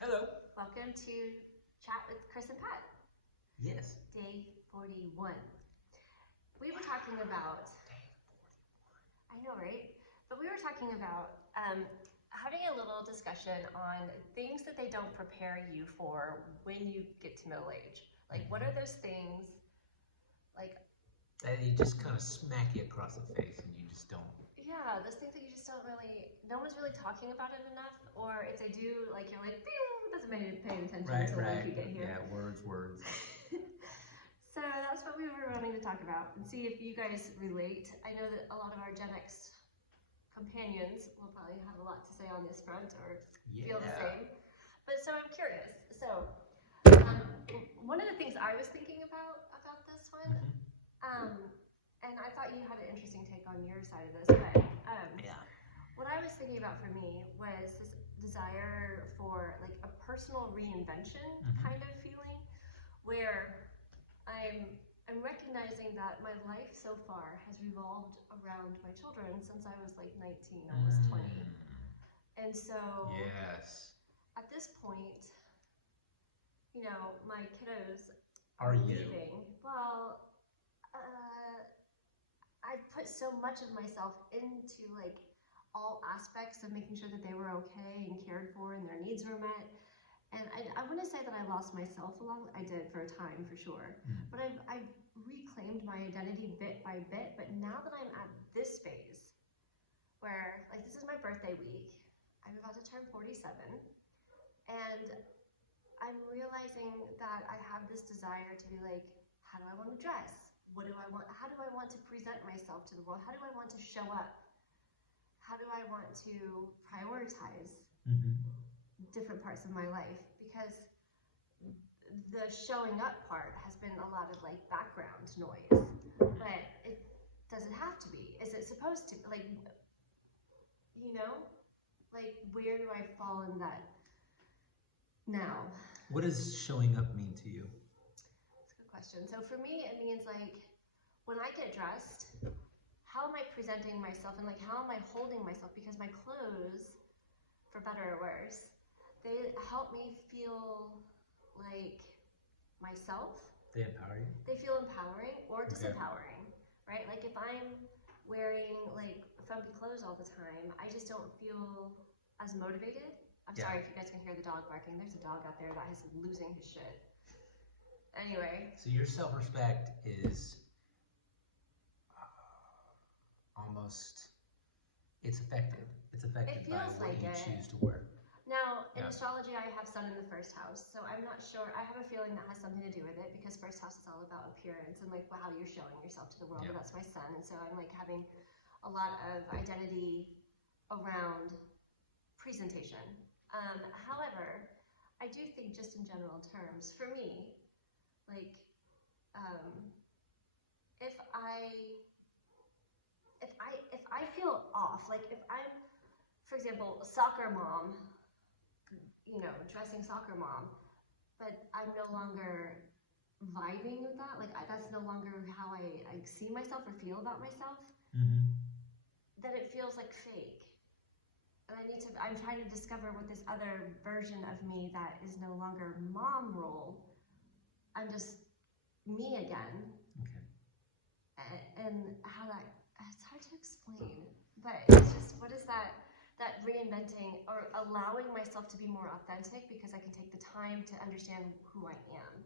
Hello. Welcome to Chat with Chris and Pat. Yes. Day 41. We were talking about, I know, right? But we were talking about having a little discussion on things that they don't prepare you for when you get to middle age. Like, what are those things, like, That you just kind of smack you across the face and you just don't. yeah, those things that you just don't really, no one's really talking about it enough, or if they do, like, you're like, doesn't make you pay attention until Right. you get here. Yeah, words. So that's what we were wanting to talk about and see if you guys relate. I know that a lot of our Gen X companions will probably have a lot to say on this front or feel the same. But so I'm curious. So one of the things I was thinking about this one, and I thought you had an interesting take on your side of this, but what I was thinking about for me was this desire for like a personal reinvention kind of feeling, where I'm recognizing that my life so far has revolved around my children since I was like 19, almost 20. And so at this point, you know, my kiddos are leaving. Well, I put so much of myself into like all aspects of making sure that they were okay and cared for and their needs were met. And I wouldn't say that I lost myself along. I did for a time, for sure. But I've reclaimed my identity bit by bit. But now that I'm at this phase, where like this is my birthday week, I'm about to turn 47, and I'm realizing that I have this desire to be like, how do I want to dress? What do I want? How do I want to present myself to the world? How do I want to show up? How do I want to prioritize different parts of my life? Because the showing up part has been a lot of like background noise, but it doesn't have to be. Is it supposed to? Like, you know, like where do I fall in that now? What does showing up mean to you? That's a good question. So for me, it means like when I get dressed, how am I presenting myself and like how am I holding myself? Because my clothes, for better or worse, they help me feel like myself. They empower you? They feel empowering or disempowering, right? Like if I'm wearing like funky clothes all the time, I just don't feel as motivated. I'm sorry if you guys can hear the dog barking. There's a dog out there that is losing his shit. Anyway. So your self-respect is almost, it's affected. It's affected by what you choose to wear. Now, in astrology, I have Sun in the first house, so I'm not sure. I have a feeling that has something to do with it because first house is all about appearance and like how you're showing yourself to the world. And that's my Sun, and so I'm like having a lot of identity around presentation. However, I do think just in general terms, for me, like if I feel off, like if I'm, for example, a soccer mom, you know, dressing soccer mom, but I'm no longer vibing with that, like that's no longer how I see myself or feel about myself, then it feels like fake. And I'm trying to discover what this other version of me that is no longer mom role. I'm just me again. And how that, it's hard to explain, but it's just, what is that reinventing or allowing myself to be more authentic because I can take the time to understand who I am.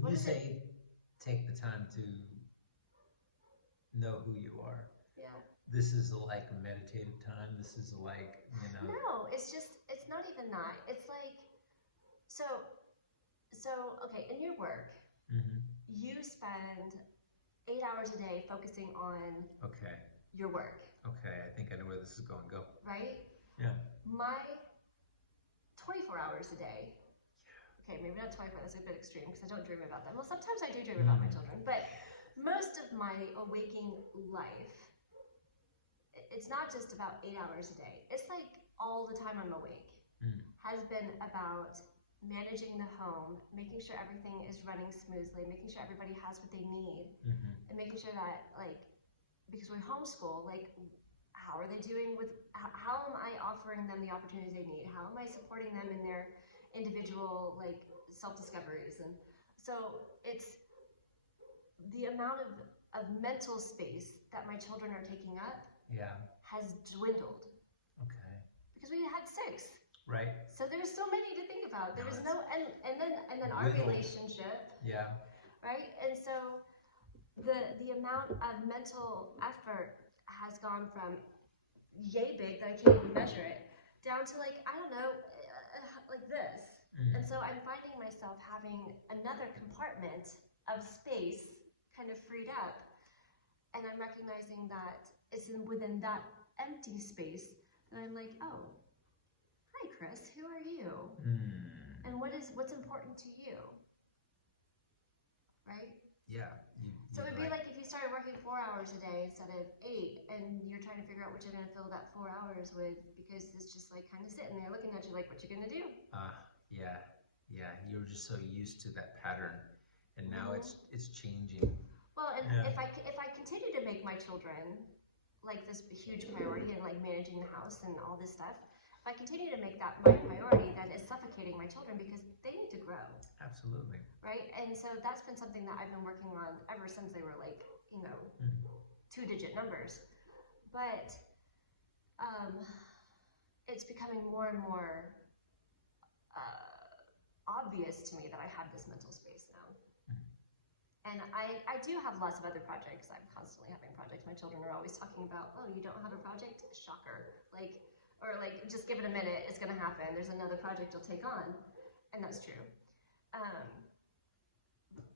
When you say take the time to know who you are, this is like a meditative time. This is like, you know. No, it's not even that. It's like, so okay, in your work, you spend 8 hours a day focusing on your work. Okay, I think I know where this is going. Go. Right? Yeah. My 24 hours a day, okay, maybe not 24, that's a bit extreme because I don't dream about them. Well, sometimes I do dream about my children, but most of my waking life, it's not just about 8 hours a day. It's like all the time I'm awake has been about managing the home, making sure everything is running smoothly, making sure everybody has what they need, and making sure that, like, because we homeschool, like, how are they doing with, how am I offering them the opportunities they need? How am I supporting them in their individual like self-discoveries? And so it's the amount of mental space that my children are taking up has dwindled. Okay. Because we had 6. Right. So there's so many to think about. There was no, and then our relationship. Yeah. Right? And so the amount of mental effort has gone from yay big that I can't even measure it, down to like, I don't know, like this. And so I'm finding myself having another compartment of space kind of freed up, and I'm recognizing that it's within that empty space that I'm like, oh, hi Chris, who are you? And what's important to you? Right? Yeah. So it'd be like if you started working 4 hours a day instead of 8, and you're trying to figure out what you're going to fill that 4 hours with, because it's just like kind of sitting there looking at you like, what you going to do? Yeah. You were just so used to that pattern, and now it's changing. Well, and if I continue to make my children like this huge priority and like managing the house and all this stuff, if I continue to make that my priority, then it's suffocating my children because they need to grow. Absolutely. Right? And so that's been something that I've been working on ever since they were like, 2-digit numbers. But it's becoming more and more obvious to me that I have this mental space now. And I do have lots of other projects. I'm constantly having projects. My children are always talking about, oh, you don't have a project? Shocker. Or just give it a minute, it's going to happen. There's another project you'll take on. And that's true.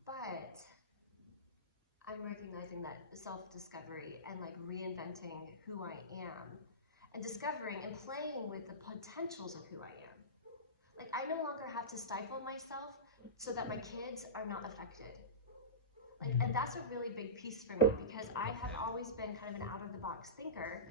But I'm recognizing that self-discovery and like reinventing who I am and discovering and playing with the potentials of who I am. Like, I no longer have to stifle myself so that my kids are not affected. Like, and that's a really big piece for me, because I have always been kind of an out-of-the-box thinker,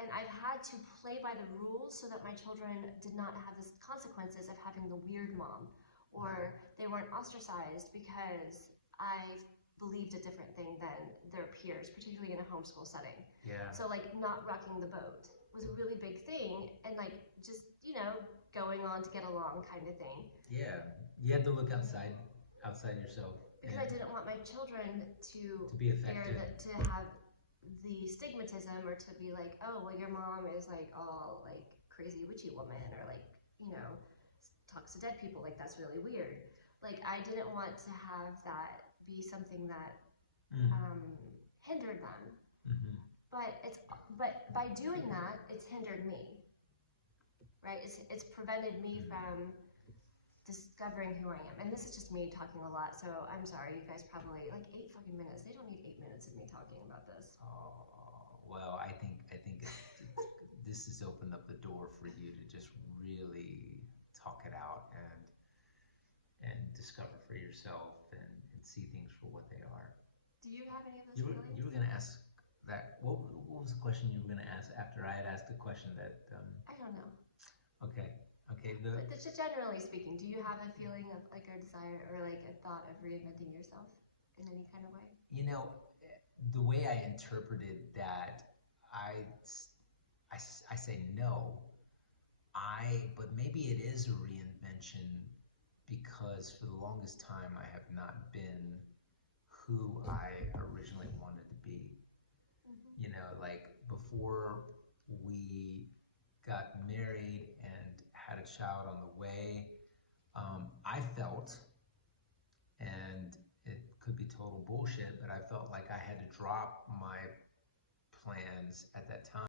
and I've had to play by the rules so that my children did not have the consequences of having the weird mom, or they weren't ostracized because I believed a different thing than their peers, particularly in a homeschool setting. Yeah. So like not rocking the boat was a really big thing, and like just, going on to get along kind of thing. Yeah. You had to look outside yourself. Because I didn't want my children to be affected. To have the stigmatism, or to be like, oh, well, your mom is like all like crazy witchy woman, or like, talks to dead people, like that's really weird. Like, I didn't want to have that be something that hindered them. But by doing that, it's hindered me. Right? It's prevented me from discovering who I am. And this is just me talking a lot, so I'm sorry, you guys probably, like 8 fucking minutes. They don't need 8 minutes of me talking about this. Oh, well, I think this has opened up the door for you to just really talk it out and discover for yourself and see things for what they are. Do you have any of those feelings? You were going to ask that. What was the question you were going to ask after I had asked the question that... I don't know. Okay. But just generally speaking, do you have a feeling of like a desire or like a thought of reinventing yourself in any kind of way? The way I interpreted that, I say no. But maybe it is a reinvention, because for the longest time I have not been who I originally wanted to be. Like before we got married and had a child on the way, I felt, and it could be total bullshit, but I felt like I had to drop my plans at that time